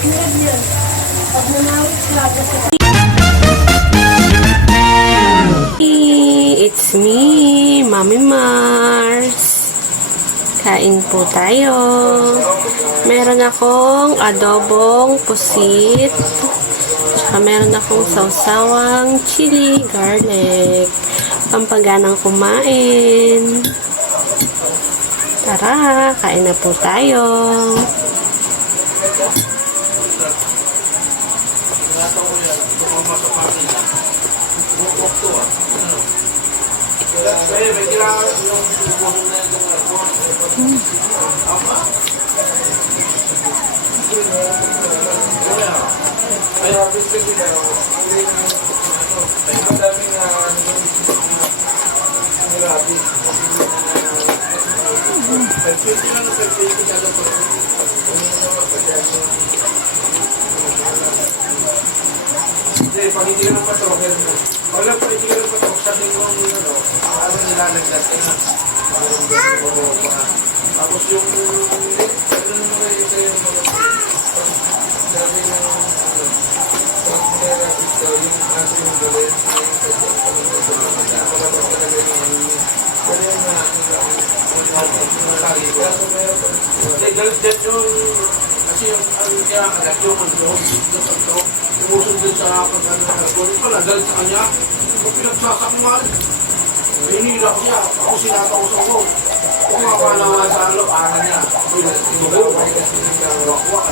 It's me, Mami Mars. Kain po tayo. Meron akong adobong pusit. Tsaka meron akong sawsawang chili garlic. Pampaganang kumain. Tara, kain na po tayo. Hindi, pag hindi ka ng patok, wala pa hindi ka ng patok, sabi mo ang ano nilalagdas ka na. Tapos yung ano naman yung sa'yo sabi ng yung kaso yung gawin palabas talaga yung pero yung hindi, galit yung kasi yung kaya kagat yung umusog din sa pag-ano pala, galit sa kanya kung pinagsasakmal hinila ko siya, ako sinata ko sa ko kung makakalawa sa ano, para niya sinubo, kasi nagkawakwak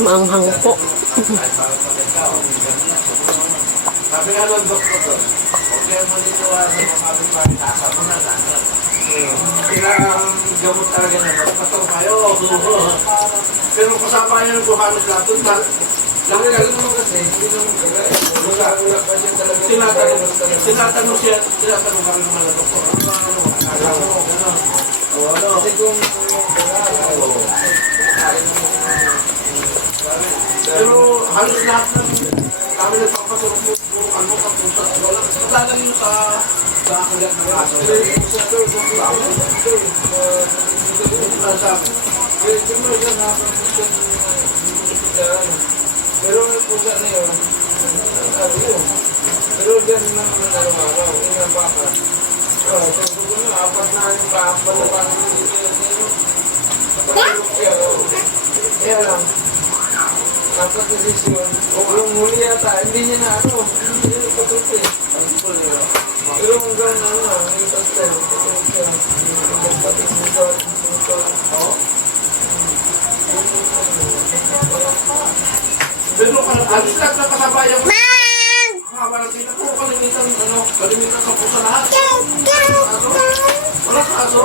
Maanghang po. sabi nga lang doktor to, okay mo nito mga nasa mo na gano'n. Kailangan gamot talaga na patong kayo. Pero kasama yun po halos lahat doon. Lang naman kasi, hindi naman tinatanong siya, tinatanong kami ng mga doktor. Kasi kung pero halos lahat na kami nagpapasurok po ano ka po sa wala talaga yun sa kagat ng aso. Pero may pusa na yun, sabi yun. Pero dyan naman araw-araw, inang baka. So, apat na yung baka na parang kaya lang, dapat desisyon, yung muli yata, hindi niya na ano, hindi niya patuloy. Pero hanggang ano, yung pastel, patuloy siya, yung pating muka, pero alis lahat na kasabayan mo. Kalimitan ko, kalimitan sa pusa lahat. Wala sa aso.